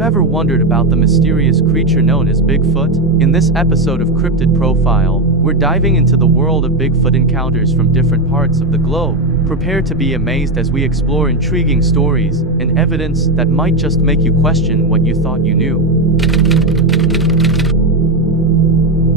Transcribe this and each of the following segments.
you ever wondered about the mysterious creature known as Bigfoot? In this episode of Cryptid Profile, we're diving into the world of Bigfoot encounters from different parts of the globe. Prepare to be amazed as we explore intriguing stories and evidence that might just make you question what you thought you knew.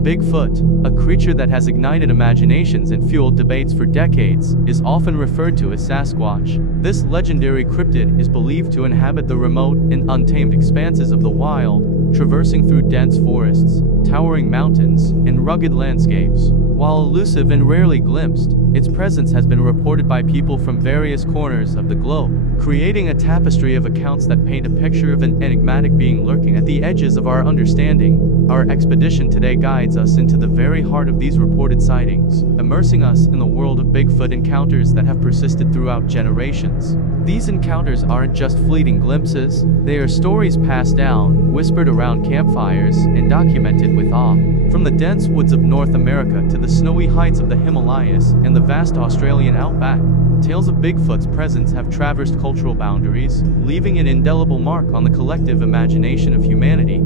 Bigfoot, a creature that has ignited imaginations and fueled debates for decades, is often referred to as Sasquatch. This legendary cryptid is believed to inhabit the remote and untamed expanses of the wild, traversing through dense forests, towering mountains, and rugged landscapes. While elusive and rarely glimpsed, its presence has been reported by people from various corners of the globe, creating a tapestry of accounts that paint a picture of an enigmatic being lurking at the edges of our understanding. Our expedition today guides us into the very heart of these reported sightings, immersing us in the world of Bigfoot encounters that have persisted throughout generations. These encounters aren't just fleeting glimpses, they are stories passed down, whispered around campfires, and documented with awe. From the dense woods of North America to the snowy heights of the Himalayas and the vast Australian outback, tales of Bigfoot's presence have traversed cultural boundaries, leaving an indelible mark on the collective imagination of humanity.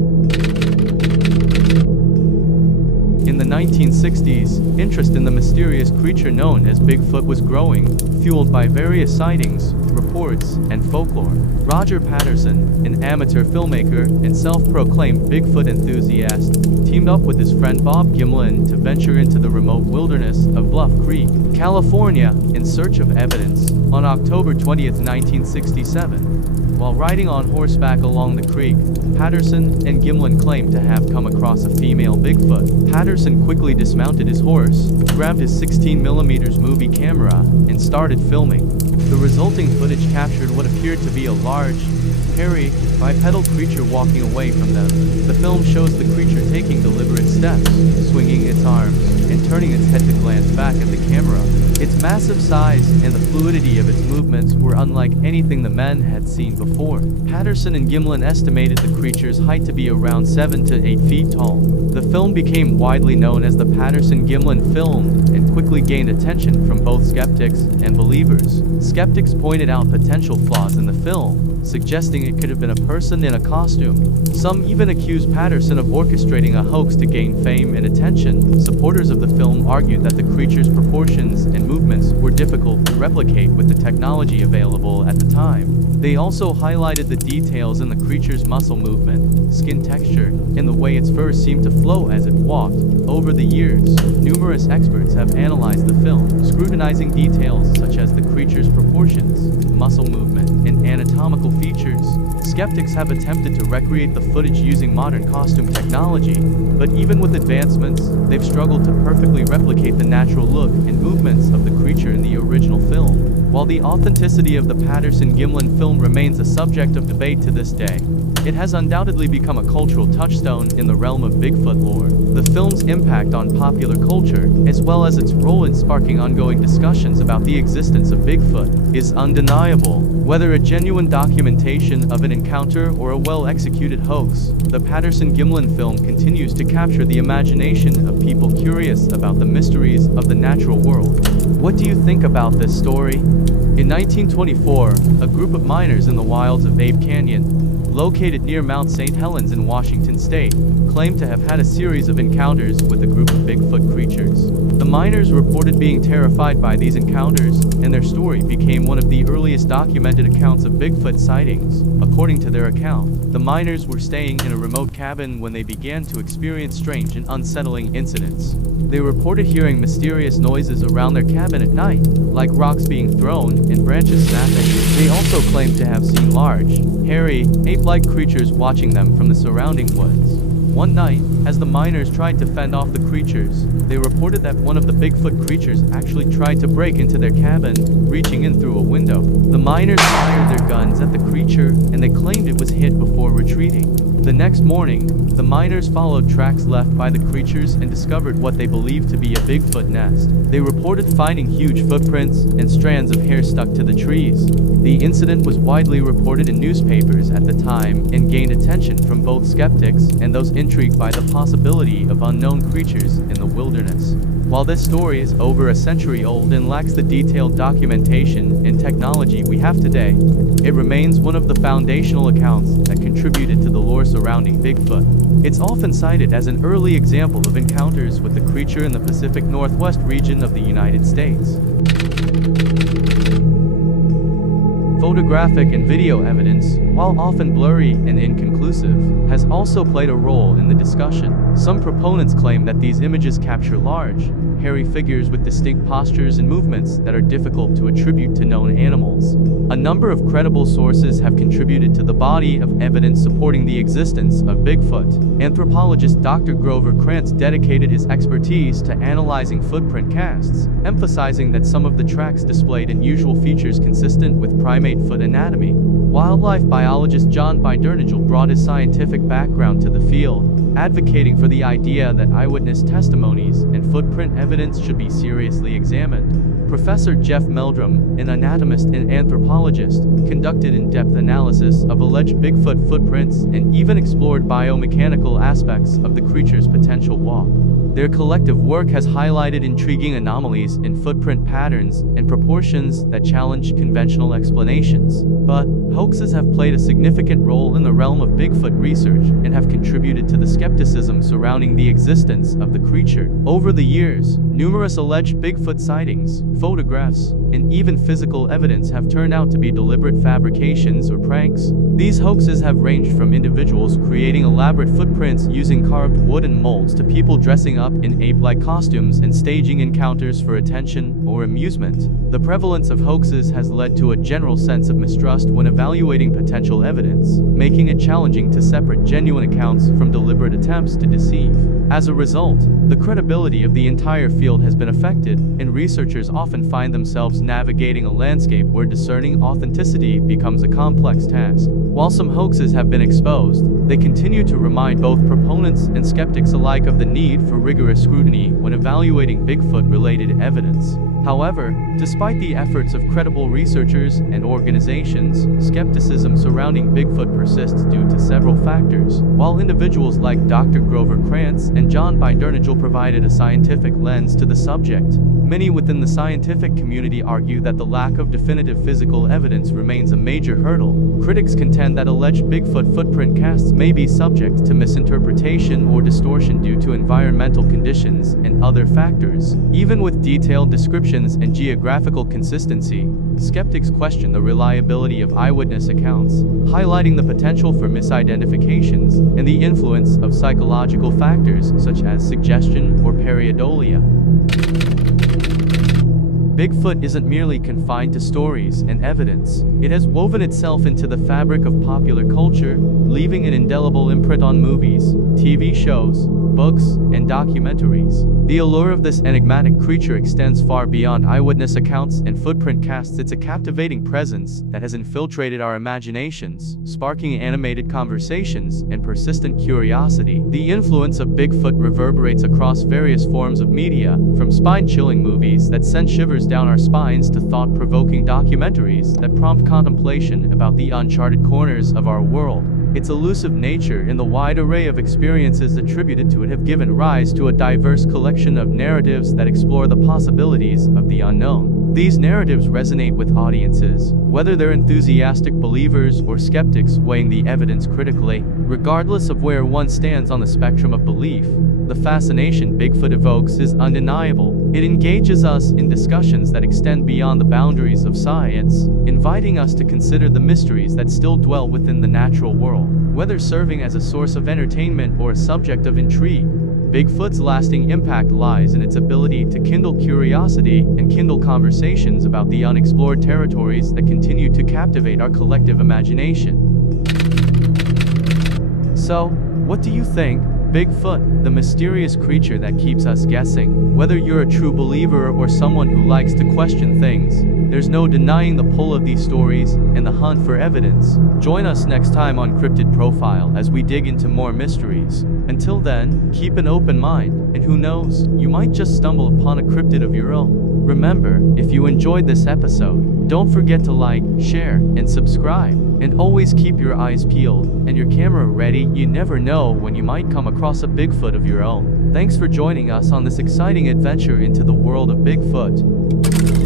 In the 1960s, interest in the mysterious creature known as Bigfoot was growing, fueled by various sightings, reports, and folklore. Roger Patterson, an amateur filmmaker and self-proclaimed Bigfoot enthusiast, teamed up with his friend Bob Gimlin to venture into the remote wilderness of Bluff Creek, California, in search of evidence. On October 20, 1967, while riding on horseback along the creek, Patterson and Gimlin claimed to have come across a female Bigfoot. Patterson quickly dismounted his horse, grabbed his 16mm movie camera, and started filming. The resulting footage captured what appeared to be a large, hairy, bipedal creature walking away from them. The film shows the creature taking deliberate steps, swinging its arms, and turning its head to glance back at the camera. Its massive size and the fluidity of its movements were unlike anything the men had seen before. Patterson and Gimlin estimated the creature's height to be around 7 to 8 feet tall. The film became widely known as the Patterson-Gimlin film and quickly gained attention from both skeptics and believers. Skeptics pointed out potential flaws in the film, suggesting it could have been a person in a costume. Some even accused Patterson of orchestrating a hoax to gain fame and attention. Supporters of the film argued that the creature's proportions and movements were difficult to replicate with the technology available at the time. They also highlighted the details in the creature's muscle movement, skin texture, and the way its fur seemed to flow as it walked. Over the years, numerous experts have analyzed the film, scrutinizing details such as the creature's proportions, muscle movement, and anatomical features. Skeptics have attempted to recreate the footage using modern costume technology, but even with advancements, they've struggled to perfectly replicate the natural look and movements of the creature in the original film. While the authenticity of the Patterson-Gimlin film remains a subject of debate to this day, it has undoubtedly become a cultural touchstone in the realm of Bigfoot lore. The film's impact on popular culture, as well as its role in sparking ongoing discussions about the existence of Bigfoot, is undeniable. Whether a genuine documentation of an encounter or a well-executed hoax, the Patterson-Gimlin film continues to capture the imagination of people curious about the mysteries of the natural world. What do you think about this story? In 1924, a group of miners in the wilds of Abe Canyon, located near Mount St. Helens in Washington state, claimed to have had a series of encounters with a group of Bigfoot creatures. The miners reported being terrified by these encounters, and their story became one of the earliest documented accounts of Bigfoot sightings. According to their account, the miners were staying in a remote cabin when they began to experience strange and unsettling incidents. They reported hearing mysterious noises around their cabin at night, like rocks being thrown and branches snapping. They also claimed to have seen large, hairy, ape-like creatures watching them from the surrounding woods. One night, as the miners tried to fend off the creatures, they reported that one of the Bigfoot creatures actually tried to break into their cabin, reaching in through a window. The miners fired their guns at the creature, and they claimed it was hit before retreating. The next morning, the miners followed tracks left by the creatures and discovered what they believed to be a Bigfoot nest. They reported finding huge footprints and strands of hair stuck to the trees. The incident was widely reported in newspapers at the time and gained attention from both skeptics and those intrigued by the possibility of unknown creatures in the wilderness. While this story is over a century old and lacks the detailed documentation and technology we have today, it remains one of the foundational accounts that contributed to the lore surrounding Bigfoot. It's often cited as an early example of encounters with the creature in the Pacific Northwest region of the United States. Photographic and video evidence, while often blurry and inconclusive, has also played a role in the discussion. Some proponents claim that these images capture large, hairy figures with distinct postures and movements that are difficult to attribute to known animals. A number of credible sources have contributed to the body of evidence supporting the existence of Bigfoot. Anthropologist Dr. Grover Krantz dedicated his expertise to analyzing footprint casts, emphasizing that some of the tracks displayed unusual features consistent with primate foot anatomy. Wildlife biologist John Bidernagel brought his scientific background to the field, advocating for the idea that eyewitness testimonies and footprint evidence should be seriously examined. Professor Jeff Meldrum, an anatomist and anthropologist, conducted in-depth analysis of alleged Bigfoot footprints and even explored biomechanical aspects of the creature's potential walk. Their collective work has highlighted intriguing anomalies in footprint patterns and proportions that challenge conventional explanations. But hoaxes have played a significant role in the realm of Bigfoot research and have contributed to the skepticism surrounding the existence of the creature. Over the years, numerous alleged Bigfoot sightings, photographs, and even physical evidence have turned out to be deliberate fabrications or pranks. These hoaxes have ranged from individuals creating elaborate footprints using carved wooden molds to people dressing up in ape-like costumes and staging encounters for attention or amusement. The prevalence of hoaxes has led to a general sense of mistrust when evaluating potential evidence, making it challenging to separate genuine accounts from deliberate attempts to deceive. As a result, the credibility of the entire field has been affected, and researchers often find themselves navigating a landscape where discerning authenticity becomes a complex task. While some hoaxes have been exposed, they continue to remind both proponents and skeptics alike of the need for rigorous scrutiny when evaluating Bigfoot-related evidence. However, despite the efforts of credible researchers and organizations, skepticism surrounding Bigfoot persists due to several factors. While individuals like Dr. Grover Krantz and John Bidernagel provided a scientific lens to the subject, many within the scientific community argue that the lack of definitive physical evidence remains a major hurdle. Critics contend that alleged Bigfoot footprint casts may be subject to misinterpretation or distortion due to environmental conditions and other factors. Even with detailed descriptions and geographical consistency, skeptics question the reliability of eyewitness accounts, highlighting the potential for misidentifications and the influence of psychological factors such as suggestion or pareidolia. Bigfoot isn't merely confined to stories and evidence. It has woven itself into the fabric of popular culture, leaving an indelible imprint on movies, TV shows, books, and documentaries. The allure of this enigmatic creature extends far beyond eyewitness accounts and footprint casts. It's a captivating presence that has infiltrated our imaginations, sparking animated conversations and persistent curiosity. The influence of Bigfoot reverberates across various forms of media, from spine-chilling movies that send shivers down our spines to thought-provoking documentaries that prompt contemplation about the uncharted corners of our world. Its elusive nature and the wide array of experiences attributed to it have given rise to a diverse collection of narratives that explore the possibilities of the unknown. These narratives resonate with audiences, whether they're enthusiastic believers or skeptics weighing the evidence critically. Regardless of where one stands on the spectrum of belief, the fascination Bigfoot evokes is undeniable. It engages us in discussions that extend beyond the boundaries of science, inviting us to consider the mysteries that still dwell within the natural world. Whether serving as a source of entertainment or a subject of intrigue, Bigfoot's lasting impact lies in its ability to kindle curiosity and kindle conversations about the unexplored territories that continue to captivate our collective imagination. So, what do you think? Bigfoot, the mysterious creature that keeps us guessing. Whether you're a true believer or someone who likes to question things, there's no denying the pull of these stories and the hunt for evidence. Join us next time on Cryptid Profile as we dig into more mysteries. Until then, keep an open mind And who knows, you might just stumble upon a cryptid of your own. Remember, if you enjoyed this episode, don't forget to like, share, and subscribe. And always keep your eyes peeled and your camera ready. You never know when you might come across a Bigfoot of your own. Thanks for joining us on this exciting adventure into the world of Bigfoot.